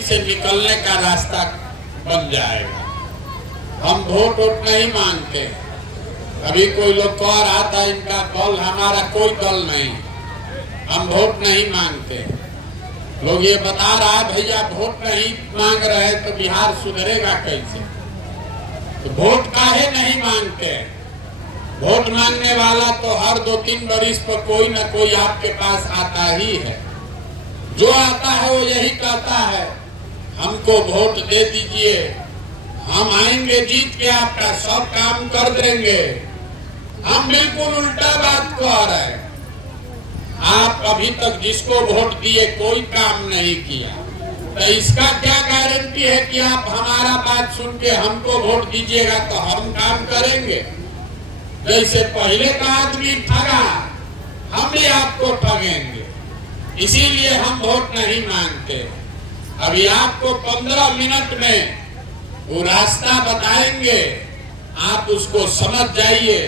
से निकलने का रास्ता बन जाएगा। हम वोट नहीं मांगते। अभी कोई लोग कह रहा था इनका दल, हमारा कोई दल नहीं, हम वोट नहीं मांगते। लोग ये बता रहा है भैया वोट नहीं मांग रहे तो बिहार सुधरेगा कैसे? तो वोट काहे नहीं मांगते? वोट मांगने वाला तो हर 2-3 वर्ष पर कोई ना कोई आपके पास आता ही है। जो आता है वो यही कहता है हमको वोट दे दीजिए, हम आएंगे जीत के आपका सब काम कर देंगे। हम बिल्कुल उल्टा बात कह रहे हैं। आप अभी तक जिसको वोट दिए कोई काम नहीं किया, तो इसका क्या गारंटी है कि आप हमारा बात सुन के हमको वोट दीजिएगा तो हम काम करेंगे? जैसे पहले का आदमी ठगा, हम भी आपको ठगेंगे। इसीलिए हम वोट नहीं मांगते। अभी आपको 15 मिनट में वो रास्ता बताएंगे, आप उसको समझ जाइए।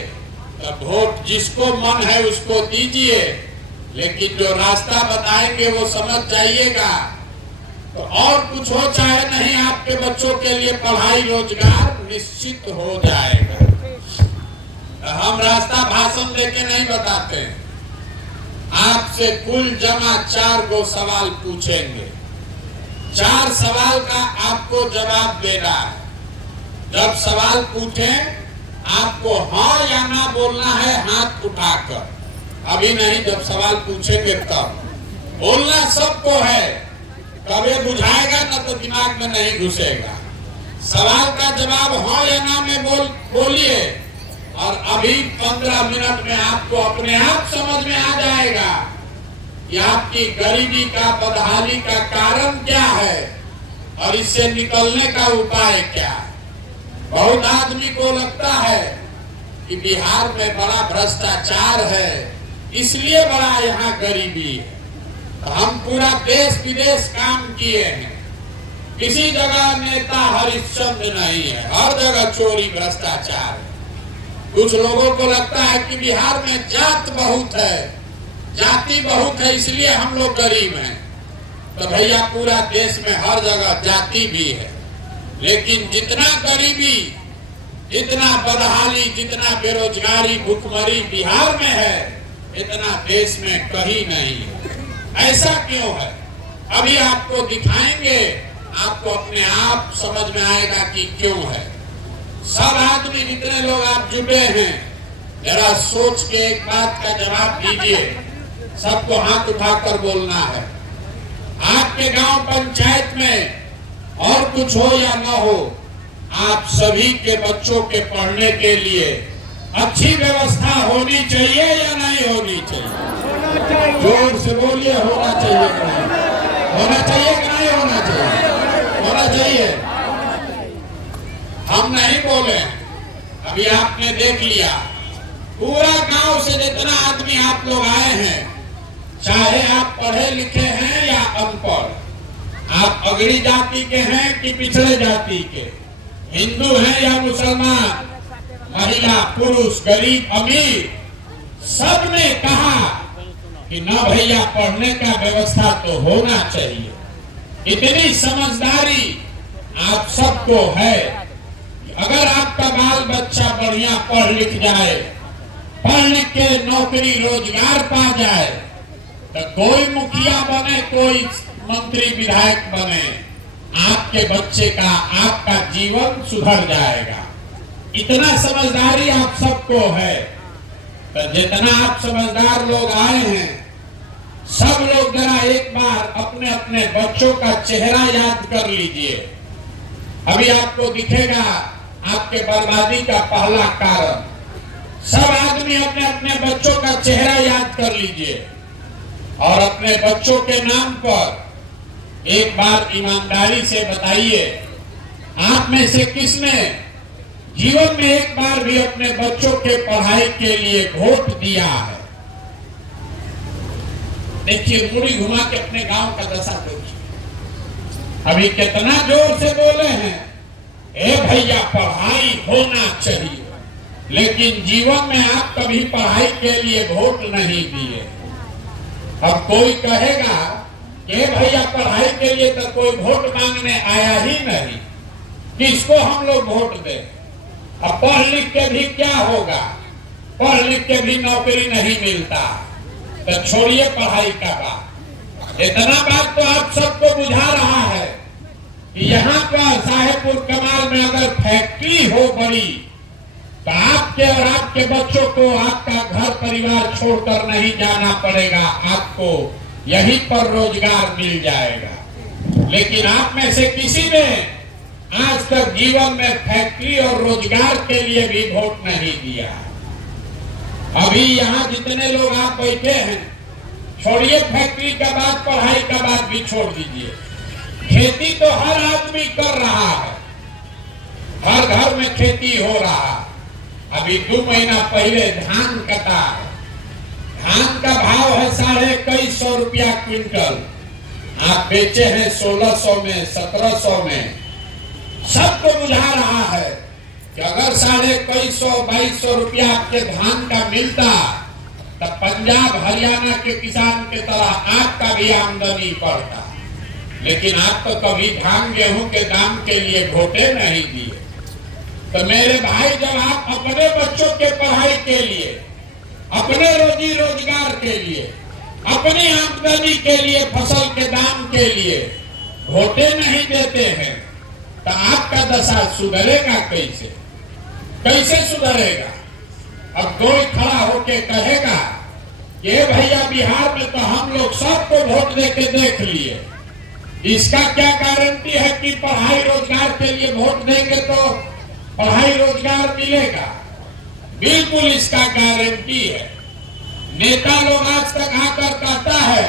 तो वोट जिसको मन है उसको दीजिए, लेकिन जो रास्ता बताएंगे वो समझ जाइएगा। तो और कुछ हो चाहे नहीं, आपके बच्चों के लिए पढ़ाई रोजगार निश्चित हो जाएगा। तो हम रास्ता भाषण देके नहीं बताते। आपसे कुल जमा 4 गो सवाल पूछेंगे। 4 सवाल का आपको जवाब देना है। जब सवाल पूछे आपको हाँ या ना बोलना है हाथ उठाकर। अभी नहीं, जब सवाल पूछेंगे तब बोलना सबको है। कभी बुझाएगा ना तो दिमाग में नहीं घुसेगा। सवाल का जवाब हाँ या ना में बोलिए और अभी 15 मिनट में आपको अपने आप समझ में आ जाएगा कि आपकी गरीबी का, बदहाली का कारण क्या है और इससे निकलने का उपाय क्या है। बहुत आदमी को लगता है कि बिहार में बड़ा भ्रष्टाचार है, इसलिए बड़ा यहाँ गरीबी है। तो हम पूरा देश विदेश काम किए हैं, किसी जगह नेता हरिश्चंद्र नहीं है, हर जगह चोरी भ्रष्टाचार है। कुछ लोगों को लगता है कि बिहार में जात बहुत है, जाति बहुत है, इसलिए हम लोग गरीब हैं। तो भैया पूरा देश में हर जगह जाति भी है, लेकिन जितना गरीबी, जितना बदहाली, जितना बेरोजगारी, भुखमरी बिहार में है, इतना देश में कहीं नहीं है। ऐसा क्यों है? अभी आपको दिखाएंगे, आपको अपने आप समझ में आएगा कि क्यों है। सब आदमी जितने लोग आप जुटे हैं, जरा सोच के एक बात का जवाब दीजिए। सबको हाथ उठाकर बोलना है। आपके गांव पंचायत में और कुछ हो या न हो, आप सभी के बच्चों के पढ़ने के लिए अच्छी व्यवस्था होनी चाहिए या नहीं होनी चाहिए? जोर से बोलिए, होना चाहिए कि नहीं? होना चाहिए कि नहीं होना चाहिए? होना चाहिए। हम नहीं बोले, अभी आपने देख लिया पूरा गांव से जितना आदमी आप लोग आए हैं, चाहे आप पढ़े लिखे हैं या अनपढ़, आप अगड़ी जाति के हैं कि पिछड़े जाति के, हिंदू हैं या मुसलमान, महिला पुरुष, गरीब अमीर, सब ने कहा कि न भैया पढ़ने का व्यवस्था तो होना चाहिए। इतनी समझदारी आप सबको है। अगर आपका बाल बच्चा बढ़िया पढ़ लिख जाए, पढ़ लिख के नौकरी रोजगार पा जाए, तो कोई मुखिया बने, कोई मंत्री विधायक बने, आपके बच्चे का, आपका जीवन सुधर जाएगा। इतना समझदारी आप सबको है। तो जितना आप समझदार लोग आए हैं, सब लोग जरा एक बार अपने अपने बच्चों का चेहरा याद कर लीजिए। अभी आपको दिखेगा आपके बर्बादी का पहला कारण। सब आदमी अपने अपने बच्चों का चेहरा याद कर लीजिए और अपने बच्चों के नाम पर एक बार ईमानदारी से बताइए, आप में से किसने जीवन में एक बार भी अपने बच्चों के पढ़ाई के लिए वोट दिया है? देखिए, मुड़ी घुमा के अपने गांव का दशा देखिए। अभी कितना जोर से बोले हैं, ए भैया पढ़ाई होना चाहिए, लेकिन जीवन में आप कभी पढ़ाई के लिए वोट नहीं दिए। अब कोई कहेगा कि भैया पढ़ाई के लिए तो कोई वोट मांगने आया ही नहीं, किसको हम लोग वोट दें। अब पढ़ लिख के भी क्या होगा, पढ़ लिख के भी नौकरी नहीं मिलता, तो छोड़िए पढ़ाई का बात। इतना बात तो आप सबको बुझा रहा है कि यहाँ पर साहेबपुर कमाल में अगर फैक्ट्री हो बड़ी तो आपके और आपके बच्चों को आपका घर परिवार छोड़कर नहीं जाना पड़ेगा, आपको यहीं पर रोजगार मिल जाएगा। लेकिन आप में से किसी ने आज तक जीवन में फैक्ट्री और रोजगार के लिए भी वोट नहीं दिया। अभी यहाँ जितने लोग आप बैठे हैं, छोड़िए फैक्ट्री का बात, पढ़ाई का बात भी छोड़ दीजिए, खेती तो हर आदमी कर रहा है, हर घर में खेती हो रहा। अभी 2 महीना पहले धान कटा, धान का भाव है 2150 रुपया क्विंटल, आप बेचे हैं 1600 में, 1700 में। सबको बुझा रहा है कि अगर 2150-2200 रुपया आपके धान का मिलता तो पंजाब हरियाणा के किसान के तरह आपका भी आमदनी बढ़ता। लेकिन आप तो कभी धान गेहूं के दाम के लिए वोटे नहीं दिए। तो मेरे भाई, जब आप अपने बच्चों के पढ़ाई के लिए, अपने रोजी रोजगार के लिए, अपनी आमदनी के लिए, फसल के दाम के लिए वोटे नहीं देते हैं, तो आपका दशा सुधरेगा कैसे, कैसे सुधरेगा। अब कोई खड़ा होके कहेगा कि भैया बिहार में तो हम लोग सबको वोट देके देख लिए, इसका क्या गारंटी है कि पढ़ाई रोजगार के लिए वोट देंगे तो पढ़ाई रोजगार मिलेगा। बिल्कुल इसका गारंटी है। नेता लोग आज तक आकर कहता है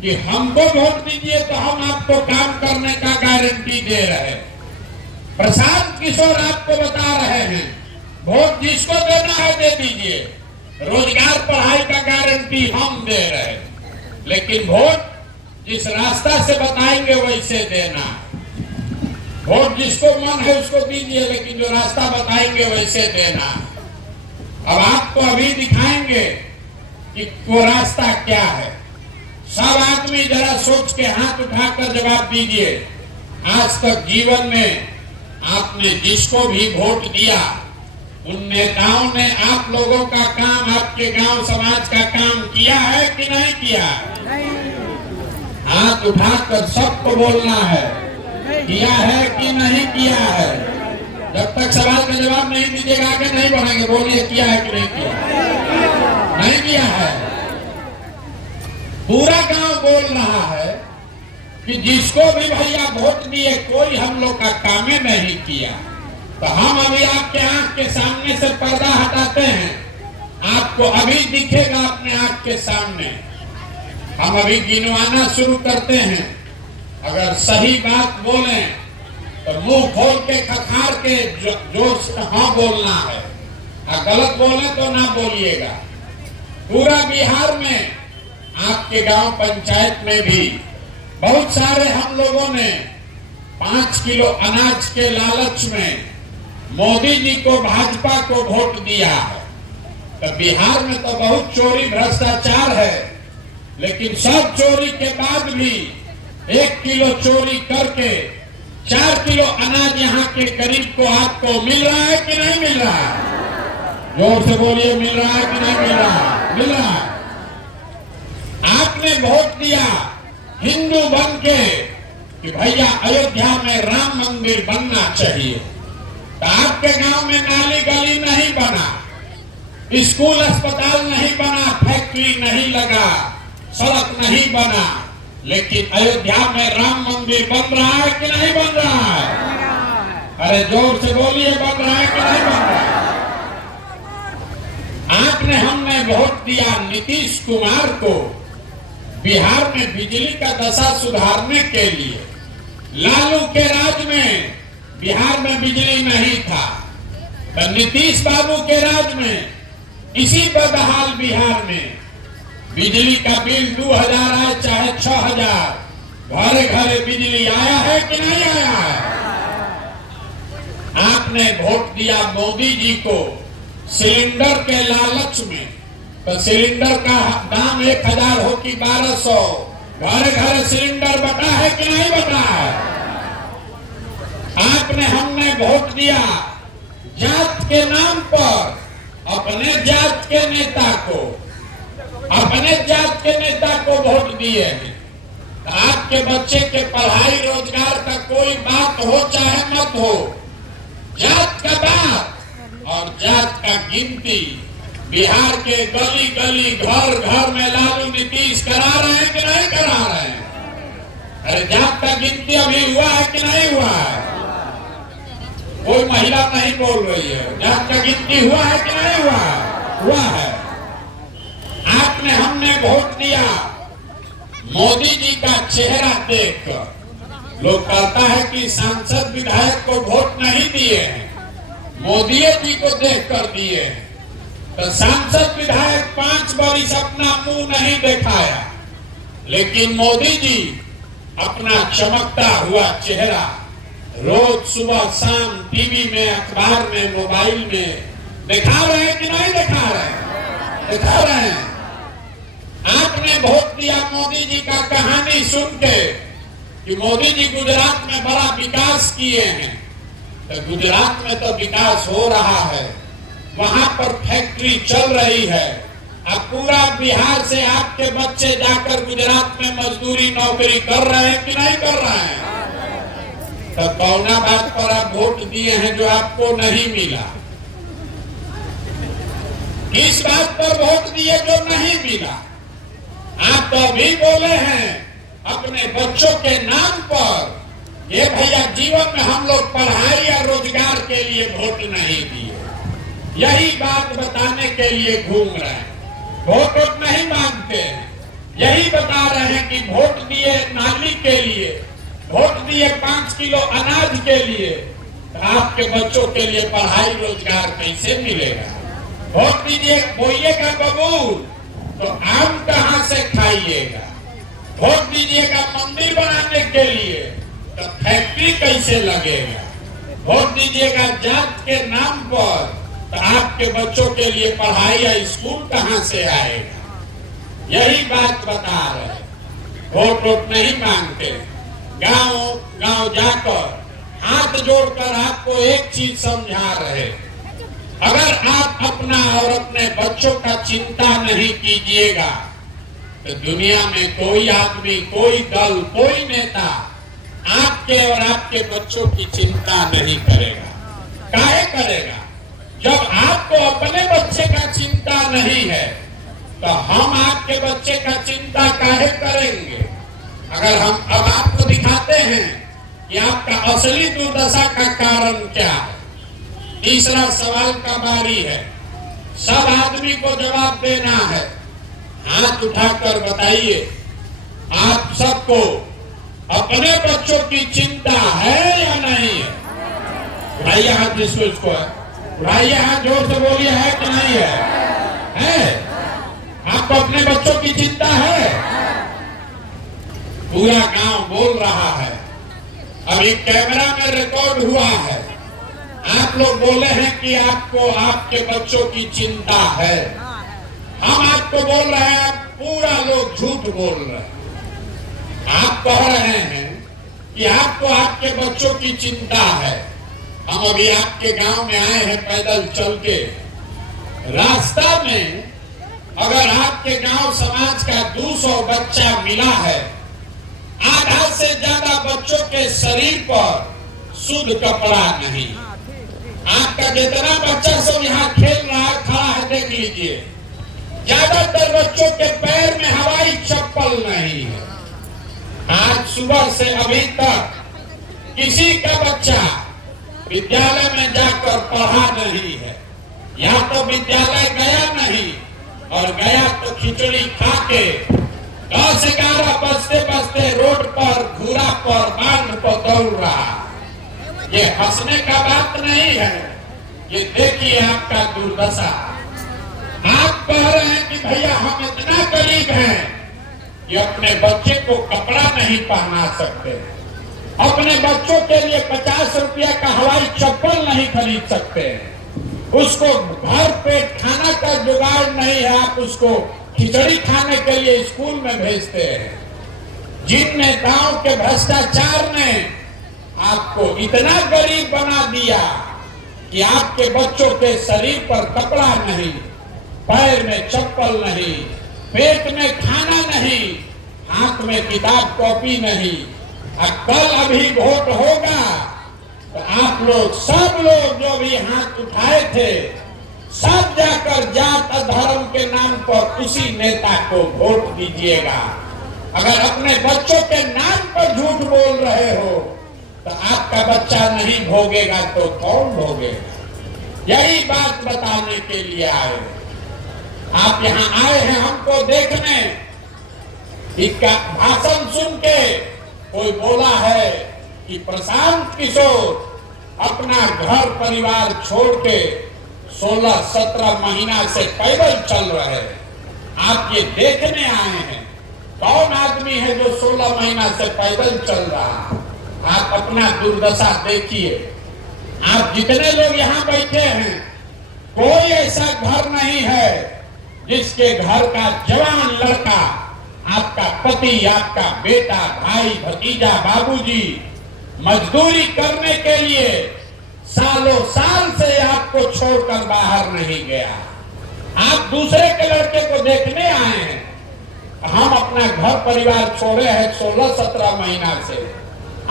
कि हमको वोट दीजिए तो हम आपको काम करने का गारंटी दे रहे हैं। प्रशांत किशोर आपको बता रहे हैं, वोट जिसको देना है दे दीजिए, रोजगार पढ़ाई का गारंटी हम दे रहे हैं। लेकिन वोट जिस रास्ता से बताएंगे वैसे देना, वोट जिसको मन है उसको दीजिए, लेकिन जो रास्ता बताएंगे वैसे देना। अब आपको अभी दिखाएंगे कि वो रास्ता क्या है। सब आदमी जरा सोच के हाथ उठाकर जवाब दीजिए, आज तक जीवन में आपने जिसको भी वोट दिया, उन नेताओं ने आप लोगों का काम, आपके गांव समाज का काम किया है कि नहीं किया? हाथ उठाकर सबको बोलना है, किया है कि नहीं किया है। जब तक सवाल का जवाब नहीं दीजिएगा आगे नहीं बढ़ेंगे। बोलिए, किया है कि नहीं किया? नहीं किया है। पूरा गांव बोल रहा है कि जिसको भी भैया वोट दिए कोई हम लोग का काम नहीं किया। तो हम अभी आपके आंख के सामने से पर्दा हटाते हैं, आपको अभी दिखेगा अपने आंख के सामने। हम अभी गिनवाना शुरू करते हैं। अगर सही बात बोले तो मुंह खोल के खखार के जोर से हाँ बोलना है, और गलत बोले तो ना बोलिएगा। पूरा बिहार में आपके गांव पंचायत में भी बहुत सारे हम लोगों ने 5 किलो अनाज के लालच में मोदी जी को, भाजपा को वोट दिया है। तो बिहार में तो बहुत चोरी भ्रष्टाचार है, लेकिन सब चोरी के बाद भी 1 किलो चोरी करके 4 किलो अनाज यहाँ के गरीब को आपको मिल रहा है कि नहीं मिल रहा है? जोर से बोलिए, मिल रहा है कि नहीं मिल रहा है? मिल रहा है। आपने वोट दिया हिंदू बन के कि भैया अयोध्या में राम मंदिर बनना चाहिए, तो आपके गांव में नाली गली नहीं बना, स्कूल अस्पताल नहीं बना, फैक्ट्री नहीं लगा, सड़क नहीं बना, लेकिन अयोध्या में राम मंदिर बन रहा है कि नहीं बन रहा है? अरे जोर से बोलिए, बन रहा है कि नहीं बन रहा है? आपने, हमने वोट दिया नीतीश कुमार को बिहार में बिजली का दशा सुधारने के लिए। लालू के राज में बिहार में बिजली नहीं था, तो नीतीश बाबू के राज में इसी बदहाल बिहार में बिजली का बिल 2000 आए चाहे 6000, घरे घरे बिजली आया है कि नहीं आया है? आपने वोट दिया मोदी जी को सिलेंडर के लालच में, तो सिलेंडर का दाम 1000 हो कि 1200, घर घर सिलेंडर बटा है कि नहीं बटा है? आपने हमने वोट दिया जात के नाम पर, अपने जात के नेता को, अपने जात के नेता को वोट दिए हैं। आपके बच्चे के पढ़ाई रोजगार का कोई बात हो चाहे मत हो, जात का बात और जात का गिनती बिहार के गली गली घर घर में लालू नीतीश करा रहे हैं कि नहीं करा रहे हैं? अरे जात का गिनती अभी हुआ है कि नहीं हुआ है? कोई महिला नहीं बोल रही है। जात का गिनती हुआ है कि नहीं हुआ है? हुआ है। आपने हमने वोट दिया मोदी जी का चेहरा देखकर। लोग कहता है कि सांसद विधायक को वोट नहीं दिए हैं, मोदी जी को देखकर दिए हैं। तो सांसद विधायक 5 वर्ष अपना मुंह नहीं दिखाया, लेकिन मोदी जी अपना चमकता हुआ चेहरा रोज सुबह शाम टीवी में, अखबार में, मोबाइल में दिखा रहे हैं कि नहीं दिखा रहे हैं? दिखा रहे हैं। आपने वोट दिया मोदी जी का कहानी सुन के कि मोदी जी गुजरात में बड़ा विकास किए हैं। तो गुजरात में तो विकास हो रहा है, वहां पर फैक्ट्री चल रही है। अब पूरा बिहार से आपके बच्चे जाकर गुजरात में मजदूरी नौकरी कर रहे हैं कि नहीं कर रहे हैं? तो कौना बात पर आप वोट दिए हैं जो आपको नहीं मिला? किस बात पर वोट दिए जो नहीं मिला? आप तो अभी बोले हैं अपने बच्चों के नाम पर, ये भैया जीवन में हम लोग पढ़ाई या रोजगार के लिए वोट नहीं दिए, यही बात बताने के लिए घूम रहे हैं। वोट नहीं मांगते हैं, यही बता रहे हैं कि वोट दिए नाली के लिए, वोट दिए 5 किलो अनाज के लिए। तो आपके बच्चों के लिए पढ़ाई रोजगार कैसे मिलेगा? वोट दीजिए, बोइएगा बबूल तो आम कहां से खाइएगा? वोट दीजिएगा मंदिर बनाने के लिए तो फैक्ट्री कैसे लगेगा? वोट दीजिएगा जात के नाम पर तो आपके बच्चों के लिए पढ़ाई या स्कूल कहां से आएगा? यही बात बता रहे। वोट नहीं मांगते, गांव गांव जाकर हाथ जोड़कर आपको एक चीज समझा रहे, अगर आप अपना और अपने बच्चों का चिंता नहीं कीजिएगा तो दुनिया में कोई आदमी, कोई दल, कोई नेता आपके और आपके बच्चों की चिंता नहीं करेगा। काहे करेगा? जब आपको अपने बच्चे का चिंता नहीं है तो हम आपके बच्चे का चिंता काहे करेंगे? अगर हम अब आपको दिखाते हैं कि आपका असली दुर्दशा का कारण क्या है। तीसरा सवाल का बारी है, सब आदमी को जवाब देना है। हाथ उठाकर बताइए, आप सबको अपने बच्चों की चिंता है या नहीं है? उठाइए हाथ जिसको इसको है, उठाइए हाथ, जोर से बोलिए है कि नहीं है? है? आपको अपने बच्चों की चिंता है? पूरा गांव बोल रहा है, अभी कैमरा में रिकॉर्ड हुआ है। आप लोग बोले हैं कि आपको आपके बच्चों की चिंता है। हम आपको बोल रहे हैं, पूरा लोग झूठ बोल रहे हैं। आप कह रहे हैं कि आपको आपके बच्चों की चिंता है। हम अभी आपके गांव में आए हैं पैदल चल के। रास्ता में अगर आपके गांव समाज का 200 बच्चा मिला है, आधा से ज्यादा बच्चों के शरीर पर शुद्ध कपड़ा नहीं। आपका जितना बच्चा सब यहाँ खेल रहा है, खड़ा है, देख लीजिए, ज्यादातर बच्चों के पैर में हवाई चप्पल नहीं है। आज सुबह से अभी तक किसी का बच्चा विद्यालय में जाकर पढ़ा नहीं है, या तो विद्यालय गया नहीं, और गया तो खिचड़ी खा के 10-11 बजते बजते रोड पर, घूरा पर, बांध पर दौड़ रहा। ये हंसने का बात नहीं है, ये देखिए आपका दुर्दशा। आप कह रहे हैं कि भैया हम इतना गरीब हैं कि अपने बच्चे को कपड़ा नहीं पहना सकते, अपने बच्चों के लिए 50 रुपया का हवाई चप्पल नहीं खरीद सकते, उसको भर पेट खाना का जुगाड़ नहीं है, आप उसको खिचड़ी खाने के लिए स्कूल में भेजते हैं। जिन नेताओं के भ्रष्टाचार ने आपको इतना गरीब बना दिया कि आपके बच्चों के शरीर पर कपड़ा नहीं, पैर में चप्पल नहीं, पेट में खाना नहीं, हाथ में किताब कॉपी नहीं। अब कल अभी वोट होगा तो आप लोग सब लोग जो भी हाथ उठाए थे सब जाकर जात धर्म के नाम पर उसी नेता को वोट दीजिएगा। अगर अपने बच्चों के नाम पर झूठ बोल रहे हो तो आपका बच्चा नहीं भोगेगा तो कौन भोगेगा? यही बात बताने के लिए आए। आप यहाँ आए हैं हमको देखने। इसका भाषण सुन के कोई बोला है कि प्रशांत किशोर अपना घर परिवार छोड़ के 16-17 महीना से पैदल चल रहे हैं। आप ये देखने आए हैं कौन आदमी है जो 16 महीना से पैदल चल रहा? आप अपना दुर्दशा देखिए। आप जितने लोग यहाँ बैठे हैं कोई ऐसा घर नहीं है जिसके घर का जवान लड़का, आपका पति, आपका बेटा, भाई, भतीजा, बाबूजी मजदूरी करने के लिए सालों साल से आपको छोड़कर बाहर नहीं गया। आप दूसरे के लड़के को देखने आए हैं। हम अपना घर परिवार छोड़े हैं 16-17 महीना से।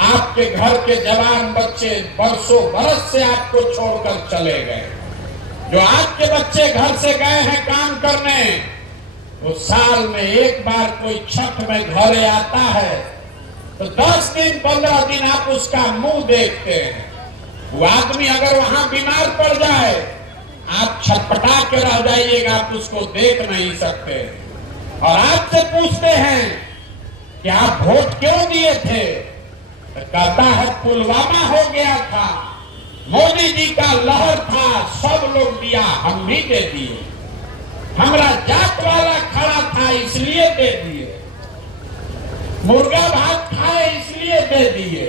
आपके घर के जवान बच्चे बरसों बरस से आपको छोड़कर चले गए। जो आपके बच्चे घर से गए हैं काम करने, वो साल में एक बार कोई छठ में घरे आता है तो 10 दिन 15 दिन आप उसका मुंह देखते हैं। वो आदमी अगर वहां बीमार पड़ जाए आप छटपटा के रह जाइएगा, आप उसको देख नहीं सकते। और आपसे पूछते हैं कि आप वोट क्यों दिए थे? तो कहता है पुलवामा हो गया था, मोदी जी का लहर था, सब लोग दिया, हम भी दे दिए। हमारा जात वाला खड़ा था इसलिए दे दिए। मुर्गा भात खाए इसलिए दे दिए।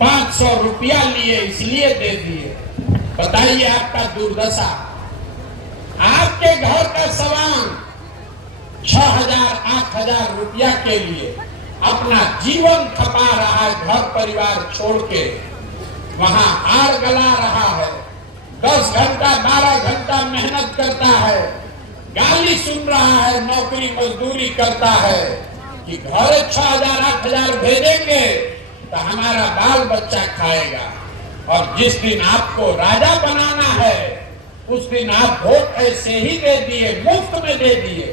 500 रुपया लिए इसलिए दे दिए। बताइए आपका दुर्दशा। आपके घर का सामान 6,000-8,000 रुपया के लिए अपना जीवन खपा रहा है, घर परिवार छोड़ के वहां हार गला रहा है। 10 घंटा 12 घंटा मेहनत करता है, गाली सुन रहा है, नौकरी मजदूरी करता है कि घर 6,000-8,000 भेजेंगे तो हमारा बाल बच्चा खाएगा। और जिस दिन आपको राजा बनाना है उस दिन आप वोट ऐसे ही दे दिए, मुफ्त में दे दिए,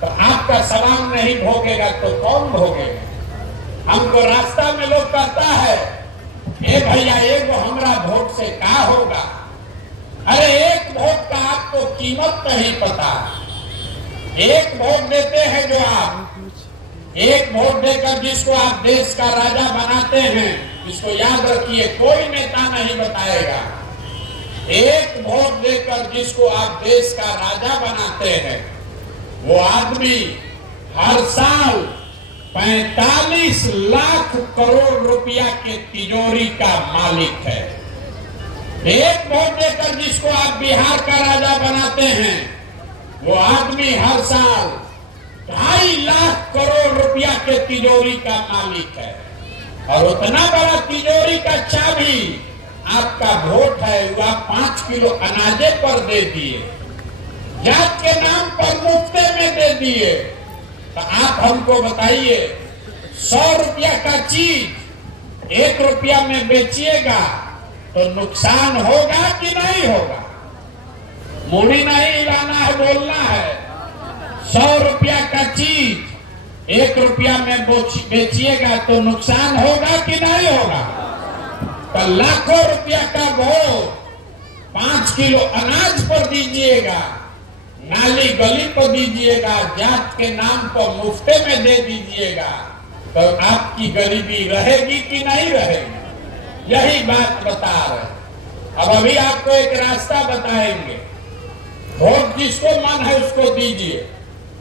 तो आपका सामान नहीं भोगेगा तो कौन भोगेगा? हमको रास्ता में लोग कहता है ए भैया एगो हमरा वोट से क्या होगा? अरे एक वोट का आपको कीमत नहीं पता। एक वोट देते हैं जो आप, एक वोट देकर जिसको आप देश का राजा बनाते हैं, इसको याद रखिए, कोई नेता नहीं बताएगा। एक वोट देकर जिसको आप देश का राजा बनाते हैं वो आदमी हर साल 45 लाख करोड़ रुपया के तिजोरी का मालिक है। एक वोट देकर जिसको आप बिहार का राजा बनाते हैं वो आदमी हर साल 2.5 लाख करोड़ रुपया के तिजोरी का मालिक है। और उतना बड़ा तिजोरी का चाबी आपका वोट है, वो आप 5 किलो अनाजे पर दे दिए, जात के नाम पर मुफ्ते में दे दिए। तो आप हमको बताइए 100 रुपया का चीज 1 रुपया में बेचिएगा तो नुकसान होगा कि नहीं होगा? मुड़ी नहीं हिलाना है, बोलना है। 100 रुपया का चीज 1 रुपया में बेचिएगा तो नुकसान होगा कि नहीं होगा? तो लाखों रुपया का वोट 5 किलो अनाज पर दीजिएगा, नाली गली पर दीजिएगा, जात के नाम पर मुफ्ते में दे दीजिएगा, तो आपकी गरीबी रहेगी कि नहीं रहेगी? यही बात बता रहे। अब अभी आपको एक रास्ता बताएंगे। वोट जिसको मन है उसको दीजिए।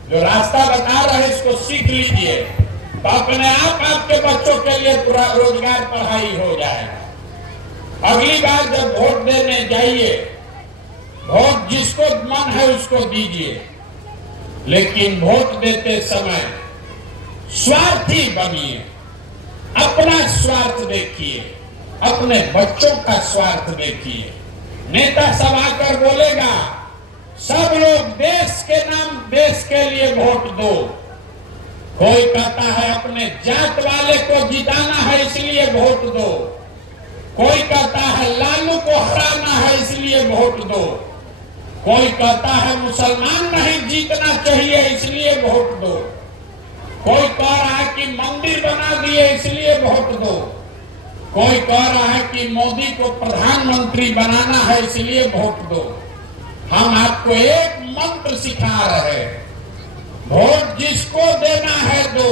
जो रास्ता बता रहे इसको सीख लीजिए तो अपने आप आपके बच्चों के लिए रोजगार पढ़ाई हो जाएगा। अगली बार जब वोट देने जाइए, वोट जिसको मन है उसको दीजिए, लेकिन वोट देते समय स्वार्थी बनिए, अपना स्वार्थ देखिए, अपने बच्चों का स्वार्थ देखिए। नेता सब आकर बोलेगा सब लोग देश के नाम, देश के लिए वोट दो। कोई कहता है अपने जात वाले को जिताना है इसलिए वोट दो। कोई कहता है लालू को हराना है इसलिए वोट दो। कोई कहता है मुसलमान नहीं जीतना चाहिए इसलिए वोट दो। कोई कह रहा है कि मंदिर बना दिए इसलिए वोट दो। कोई कह रहा है कि मोदी को प्रधानमंत्री बनाना है इसलिए वोट दो। हम आपको एक मंत्र सिखा रहे हैं, वोट जिसको देना है दो,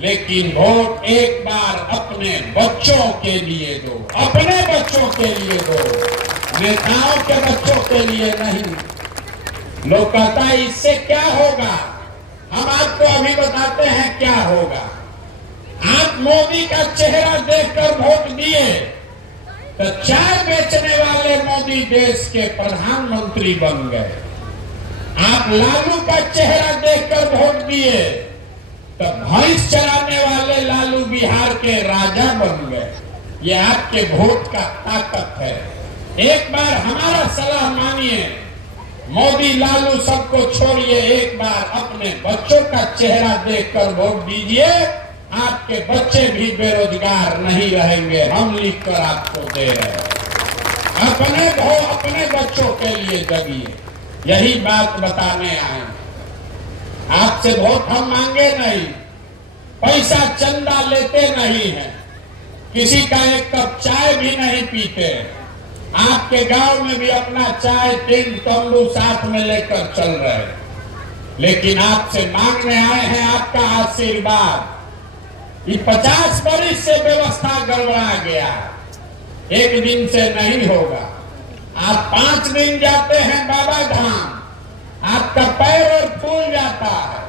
लेकिन वोट एक बार अपने बच्चों के लिए दो, अपने बच्चों के लिए दो, नेताओं के बच्चों के लिए नहीं। लोग कहता है इससे क्या होगा, हम आपको अभी बताते हैं क्या होगा। आप मोदी का चेहरा देखकर वोट दिए तो चाय बेचने वाले मोदी देश के प्रधानमंत्री बन गए। आप लालू का चेहरा देखकर वोट दिए तो भैंस चराने वाले लालू बिहार के राजा बन गए। ये आपके वोट का ताकत है। एक बार हमारा सलाह मानिए, मोदी लालू सबको छोड़िए, एक बार अपने बच्चों का चेहरा देखकर वोट दीजिए। आपके बच्चे भी बेरोजगार नहीं रहेंगे, हम लिख कर आपको दे रहे हैं। अपने बच्चों के लिए जगिए, यही बात बताने आए। आपसे वोट हम मांगे नहीं, पैसा चंदा लेते नहीं है, किसी का एक कप चाय भी नहीं पीते। आपके गांव में भी अपना चाय टेंट तंबू साथ में लेकर चल रहे, लेकिन आपसे मांगने आए हैं आपका आशीर्वाद। ये 50 वर्ष से व्यवस्था गड़बड़ा गया, एक दिन से नहीं होगा। आप 5 दिन जाते हैं बाबा धाम, आपका पैर और फूल जाता है।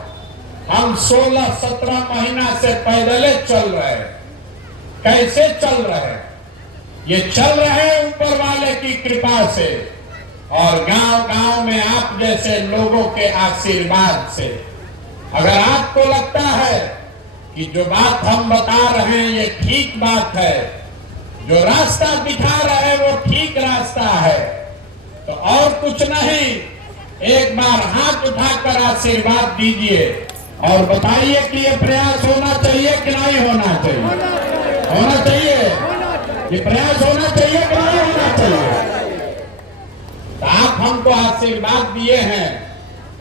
हम 16-17 महीना से पैदल चल रहे, कैसे चल रहे? ये चल रहे ऊपर वाले की कृपा से और गांव-गांव में आप जैसे लोगों के आशीर्वाद से। अगर आपको लगता है कि जो बात हम बता रहे हैं ये ठीक बात है, जो रास्ता दिखा रहे हैं वो ठीक रास्ता है, तो और कुछ नहीं, एक बार हाथ उठाकर आशीर्वाद दीजिए और बताइए कि ये प्रयास होना चाहिए कि नहीं होना चाहिए। होना चाहिए, ये प्रयास होना चाहिए कि नहीं होना चाहिए। तो आप हमको आशीर्वाद दिए हैं,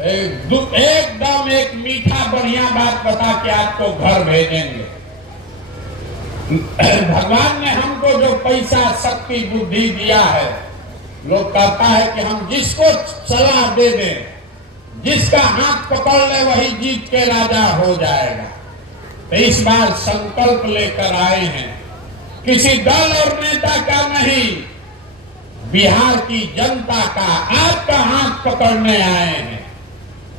एकदम एक मीठा बढ़िया बात बता के आपको घर भेजेंगे। भगवान ने हमको जो पैसा शक्ति बुद्धि दिया है, लोग कहता है कि हम जिसको सलाह दे दें, जिसका हाथ पकड़ ले वही जीत के राजा हो जाएगा। तो इस बार संकल्प लेकर आए हैं, किसी दल और नेता का नहीं, बिहार की जनता का, आपका हाथ पकड़ने आए हैं।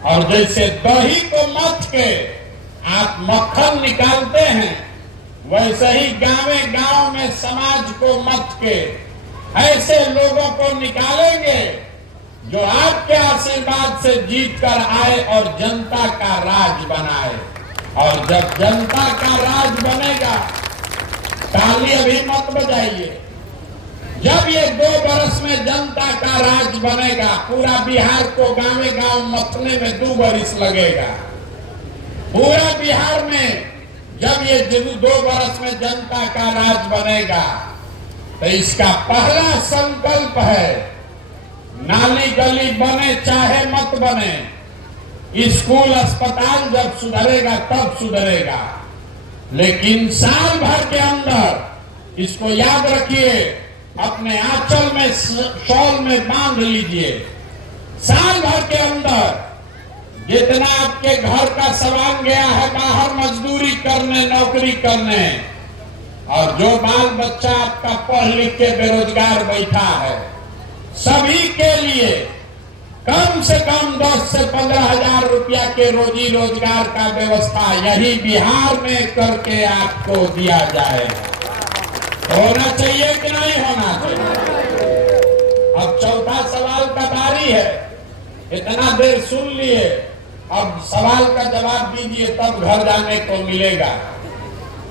और जैसे दही को मथ के आप मक्खन निकालते हैं, वैसे ही गांव में समाज को मथ के ऐसे लोगों को निकालेंगे जो आपके आशीर्वाद से जीत कर आए और जनता का राज बनाए। और जब जनता का राज बनेगा, ताली अभी मत बजाइए, जब ये 2 वर्ष में जनता का राज बनेगा, पूरा बिहार को गांव मथने में 2 वर्ष लगेगा। पूरा बिहार में जब ये 2 वर्ष में जनता का राज बनेगा, तो इसका पहला संकल्प है, नाली गली बने चाहे मत बने, स्कूल अस्पताल जब सुधरेगा तब सुधरेगा, लेकिन साल भर के अंदर इसको याद रखिए, अपने आंचल में शॉल में बांध लीजिए। साल भर के अंदर जितना आपके घर का सामान गया है बाहर मजदूरी करने, नौकरी करने, और जो बाल बच्चा आपका पढ़ लिख के बेरोजगार बैठा है, सभी के लिए कम से कम 10 से 15 हजार रुपया के रोजी रोजगार का व्यवस्था यही बिहार में करके आपको दिया जाएगा। होना चाहिए कि नहीं होना चाहिए? अब चौथा सवाल का बारी है। इतना देर सुन लिए, अब सवाल का जवाब दीजिए, तब घर जाने को मिलेगा।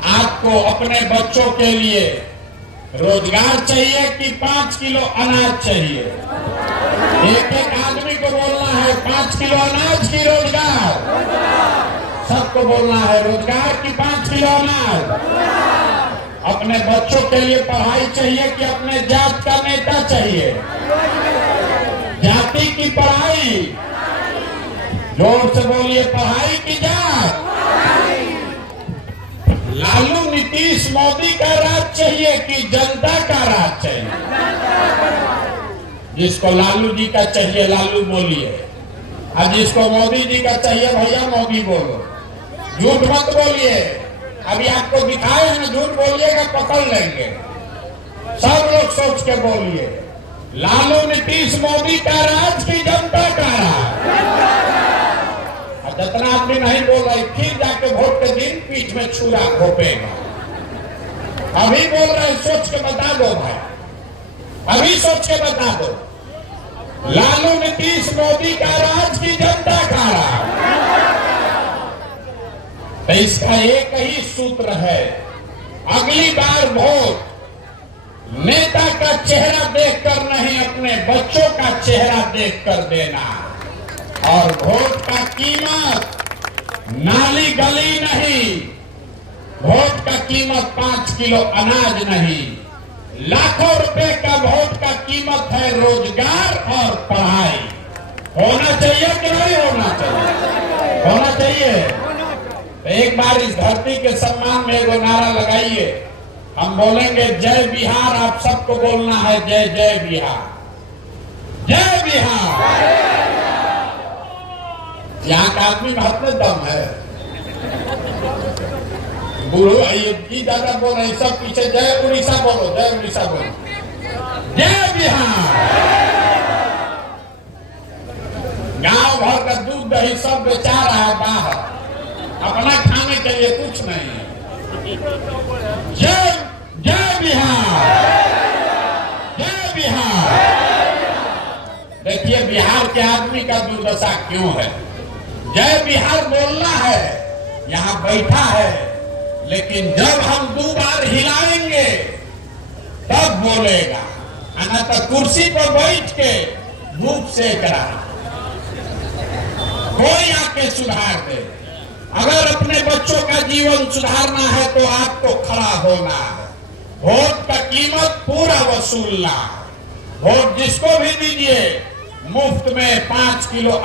आपको अपने बच्चों के लिए रोजगार चाहिए कि 5 किलो अनाज चाहिए? एक एक आदमी को बोलना है 5 किलो अनाज की रोजगार। सबको बोलना है रोजगार की 5 किलो अनाज। अपने बच्चों के लिए पढ़ाई चाहिए कि अपने जात का नेता चाहिए? जाति की पढ़ाई, जोर से बोलिए, पढ़ाई की जात। लालू नीतीश मोदी का राज चाहिए कि जनता का राज चाहिए? जिसको लालू जी का चाहिए लालू बोलिए, और जिसको मोदी जी का चाहिए भैया मोदी बोलो। झूठ मत बोलिए, अभी आपको दिखाए हैं, झूठ बोलिएगा पकड़ लेंगे। सब लोग सोच के बोलिए, लालू नीतीश मोदी का राज की जनता का राज? जितना आदमी नहीं बोल रहे, फिर जाके वोट के दिन पीठ में छुरा घोपेगा। अभी बोल रहे, सोच के बता दो भाई, अभी सोच के बता दो, लालू नीतीश मोदी का राज की जनता का राज? तो इसका एक ही सूत्र है, अगली बार वोट नेता का चेहरा देखकर नहीं, अपने बच्चों का चेहरा देखकर देना। और वोट का कीमत नाली गली नहीं, वोट का कीमत 5 किलो अनाज नहीं, लाखों रुपए का वोट का कीमत है रोजगार और पढ़ाई। होना चाहिए कि नहीं होना चाहिए? होना चाहिए। तो एक बार इस धरती के सम्मान में एगो नारा लगाइए। हम बोलेंगे जय बिहार, आप सबको बोलना है जय जय बिहार, जय बिहार। यहाँ का आदमी में हाथ में दम है। बूढ़ो ये दादा बोल रहे, सब पीछे जय उड़ीसा बोलो, जय उड़ीसा बोलो, जय बिहार। गांव भर का दूध दही सब बेचा रहा है बाहर, अपना खाने के लिए कुछ नहीं है। जय जय बिहार, जय बिहार। देखिए बिहार के आदमी का दुर्दशा क्यों है। जय बिहार बोलना है, यहाँ बैठा है, लेकिन जब हम 2 बार हिलाएंगे तब बोलेगा, ना तो कुर्सी पर बैठ के भूख सेक रहा। कोई आके सुधार दे। अगर अपने बच्चों का जीवन सुधारना है तो आपको खड़ा होना है। वोट का कीमत पूरा वसूलना। वोट जिसको भी दीजिए, मुफ्त में 5 किलो